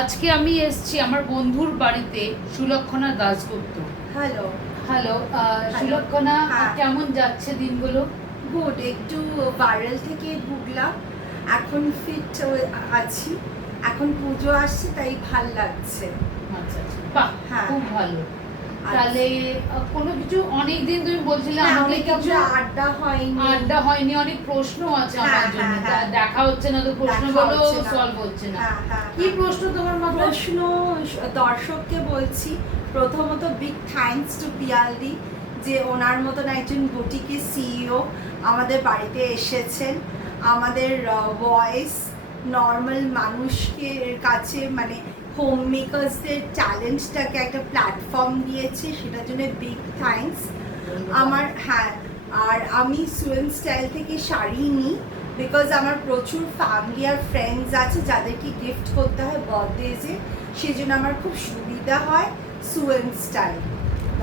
আজকে আমি এসেছি আমার বন্ধুর বাড়িতে সুলক্ষণা দাশগুপ্ত। হ্যালো। হ্যালো সুলক্ষণা, হ্যাঁ। কেমন যাচ্ছে দিনগুলো? গুড, একটু ভাইরাল থেকে ভুগলাম, এখন ফিট আছি। এখন পুজো আসছে তাই ভাল লাগছে। আচ্ছা আচ্ছা, বাহ, হ্যাঁ। খুব ভালো। তাহলে কোনো কিছু অনেকদিন তুমি বলছিলে আমাকে অনেক কিছু আড্ডা হয়নি, অনেক প্রশ্ন আছে আমার জন্য, দেখা হচ্ছে না তো প্রশ্নগুলো সলভ হচ্ছে না। কি প্রশ্ন তোমার মাথায়? প্রশ্ন দর্শককে বলছি, প্রথমত বিগ থ্যাঙ্কস টু পিয়ালদি যে ওনার মতন একজন বুটিকের সিইও আমাদের বাড়িতে এসেছেন, আমাদের ভয়েস নর্মাল মানুষকে কাছে মানে হোম মেকার্সদের ট্যালেন্টটাকে একটা প্ল্যাটফর্ম দিয়েছে, সেটার জন্য বিগ থ্যাঙ্কস আমার। হ্যাঁ, আর আমি সুয়েন স্টাইল থেকে শাড়ি নিই বিকজ আমার প্রচুর ফ্যামিলি আর ফ্রেন্ডস আছে যাদেরকে গিফট করতে হয় বার্থডেজে, সেই জন্য আমার খুব সুবিধা হয় swan style.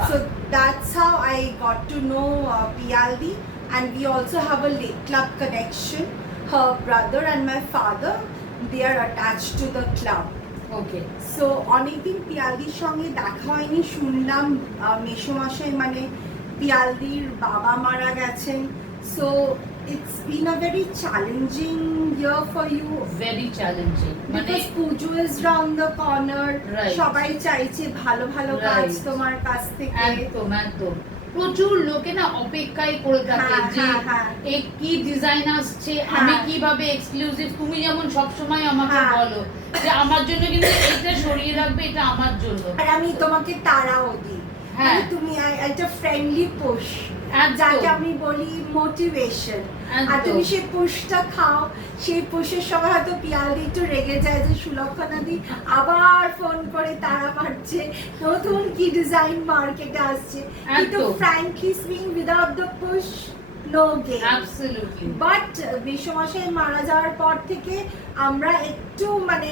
So that's how I got to know Piyaldi, and we also have a Lake Club connection. Her brother and my father, they are attached to the club. Okay. So অনেকদিন পিয়ালদির সঙ্গে দেখা হয়নি, শুনলাম মেসোমশাই মানে পিয়ালদির বাবা মারা গেছেন। So it's been a very challenging year for you, very challenging, মানে puja is round the corner, Right. সবাই চাইছে ভালো ভালো কাজ Right. তোমার কাছ থেকে। একদম একদম, প্রচুর লোকে না অপেক্ষাই করে থাকে যে এই কি ডিজাইন আসছে, আমি কিভাবে এক্সক্লুসিভ। তুমি যেমন সবসময় আমাকে বলো যে আমার জন্য কিন্তু এটা সরিয়ে রাখবে, এটা আমার জন্য, আর আমি তোমাকে তাড়াও দিই। হ্যাঁ, তুমি একটা ফ্রেন্ডলি পুশ, যাকে আমি বলি মোটিভেশন, আর তুমি সেই পুশটা খাও। সেই পুশের সময় হয়তো পিয়ালদি একটু রেগে যায় যে সুলক্ষণা দি আবার ফোন করে তারা মারছে, নতুন কি ডিজাইন মার্কেটে আসছে, কিন্তু frankly speaking without the push no game. Absolutely. But বিশ্বমশাই মারা যাওয়ার পর থেকে আমরা একটু মানে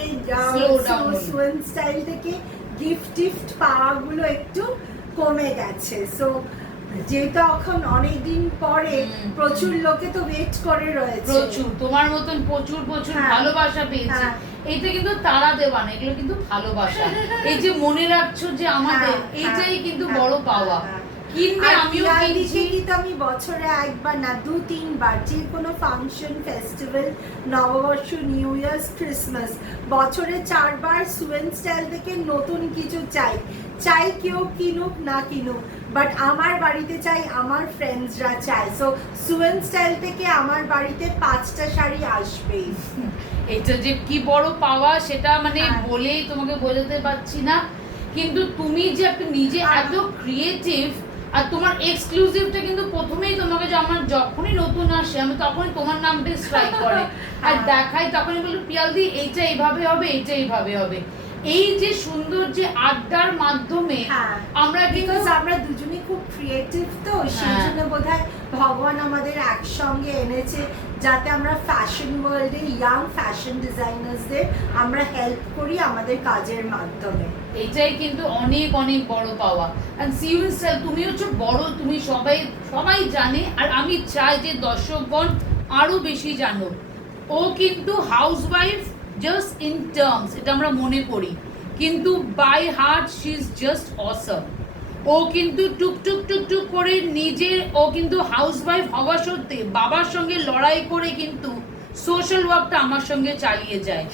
সুয়েন স্টাইল থেকে গিফট পাওয়াগুলো একটু কমে গেছে। সো যেটা এখন অনেকদিন পরে প্রচুর লোকে তো ওয়েট করে রয়েছে, প্রচুর তোমার মতন প্রচুর ভালোবাসা পেয়েছি। এইটা কিন্তু তারা দেওয়া না, এগুলো কিন্তু ভালোবাসা। এই যে মনে রাখছো যে আমাদের, এইটাই কিন্তু বড় পাওয়া। কিনবে, আমিও কিনছি, কিন্তু আমি বছরে একবার না 2-3 বার যে কোনো ফাংশন, ফেস্টিভ্যাল, নববর্ষ, নিউ ইয়ার্স, ক্রিসমাস, বছরে 4 বার সুয়েন স্টাইল থেকে নতুন কিছু চাই কেউ কিনুক না কিনুক, বাট আমার বাড়িতে চাই, আমার ফ্রেন্ডসরা চায়। সো সুয়েন স্টাইল থেকে আমার বাড়িতে 5টা শাড়ি আসবেই। এটা যে কি বড় পাওয়া সেটা মানে বলেই তোমাকে বোঝাতে পারছি না। কিন্তু তুমি যে একটা নিজে এত ক্রিয়েটিভ, আর তোমার এক্সক্লুসিভটা কিন্তু প্রথমেই তোমাকে যে আমার যখনই নতুন আসে আমি তখনই তোমার নামটা স্ট্রাইক করে আর দেখাই, তখনই বলি পিয়ালদি এইটা এইভাবে হবে, এইটা এইভাবে হবে। এই যে সুন্দর যে আড্ডার মাধ্যমে আমরা দুজনেই খুব ক্রিয়েটিভ, তো সেই জন্য বোধহয় ভগবান আমাদের একসঙ্গে এনেছে যাতে আমরা ফ্যাশন ওয়ার্ল্ডে ইয়াং ফ্যাশন ডিজাইনার্সদের আমরা হেল্প করি আমাদের কাজের মাধ্যমে। এইটাই কিন্তু অনেক অনেক বড় পাওয়া। আর সিউন স্টাইল তুমি হচ্ছে বড়, তুমি সবাই জানে, আর আমি চাই যে দর্শকগণ আরো বেশি জানুক। ও কিন্তু হাউসওয়াইফ জাস্ট ইন টার্মস, এটা আমরা মনে করি, কিন্তু by heart she is just awesome. ও কিন্তু টুকটুক করে ও কিন্তু হাউসওয়াইফ হওয়া সত্ত্বে বাবার সঙ্গে লড়াই করে কিন্তু সোশ্যাল ওয়ার্কটা আমার সঙ্গে চালিয়ে যায়।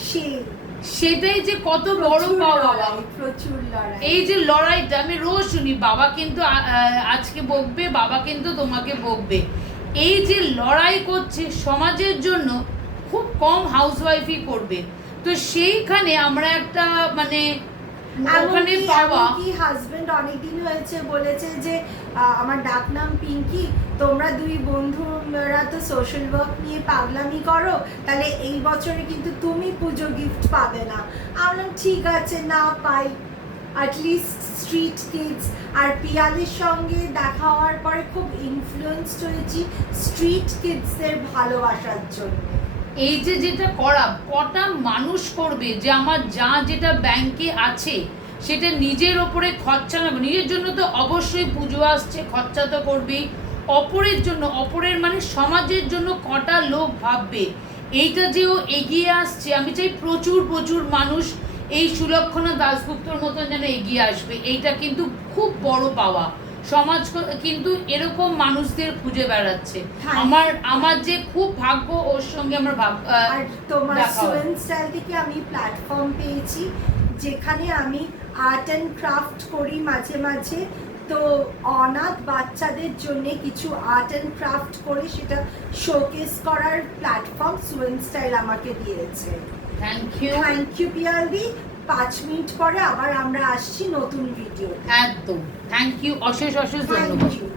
সেটাই যে কত বড় পাওয়া, প্রচুর লড়াই। এই যে লড়াইটা আমি রোজ শুনি, বাবা কিন্তু আজকে বকবে, বাবা কিন্তু তোমাকে বকবে। এই যে লড়াই করছে সমাজের জন্য, খুব কম হাউসওয়াইফই করবে। তো সেইখানে আমরা একটা মানে ওখানে পাওয়া। কি হাজবেন্ড অনেকদিন হয়েছে বলেছে যে আমার ডাক নাম পিঙ্কি, তোমরা 2 বন্ধুরা তো সোশ্যাল ওয়ার্ক নিয়ে পাগলামি করো, তাহলে এই বছরে কিন্তু তুমি পুজো গিফট পাবে না। আমরা ঠিক আছে, না পাই, অ্যাটলিস্ট স্ট্রিট কিডস। আর পিয়ালির সঙ্গে দেখা হওয়ার পরে খুব ইনফ্লুয়েন্সড হয়েছি স্ট্রিট কিডসদের ভালোবাসার জন্য। এই যে যেটা করা, কটা মানুষ করবে যে আমার যেটা ব্যাংকে আছে সেটা নিজের ওপরে খরচা নেবে। নিজের জন্য তো অবশ্যই পুজো আসছে, খরচা তো করবেই, অপরের জন্য, অপরের মানে সমাজের জন্য কটা লোক ভাববে। এইটা যে ও এগিয়ে আসছে, আমি চাই প্রচুর মানুষ এই সুলক্ষণা দাশগুপ্তর মতন যেন এগিয়ে আসবে, এইটা কিন্তু খুব বড় পাওয়া। সমাজ কিন্তু এরকম মানুষদের খুঁজে বেড়াচ্ছে। হ্যাঁ। আমার যে খুব ভাগ্য ওর সঙ্গে আমার আর তোমার দেখা হয়। সুয়েন স্টাইল থেকে আমি প্ল্যাটফর্ম পেয়েছি যেখানে আমি আর্ট অ্যান্ড ক্রাফট করি মাঝে মাঝে। তো অনাথ বাচ্চাদের জন্য কিছু আর্ট অ্যান্ড ক্রাফট করে সেটা শোকেস করার প্ল্যাটফর্ম সুয়েন স্টাইল আমাকে দিয়েছে। Thank you. থ্যাংক ইউ পিয়ালদি। 5 মিনিট পরে আবার আমরা আসছি নতুন ভিডিও। একদম থ্যাংক ইউ, অশেষ অশেষ থ্যাংক ধন্যবাদ। ইউ।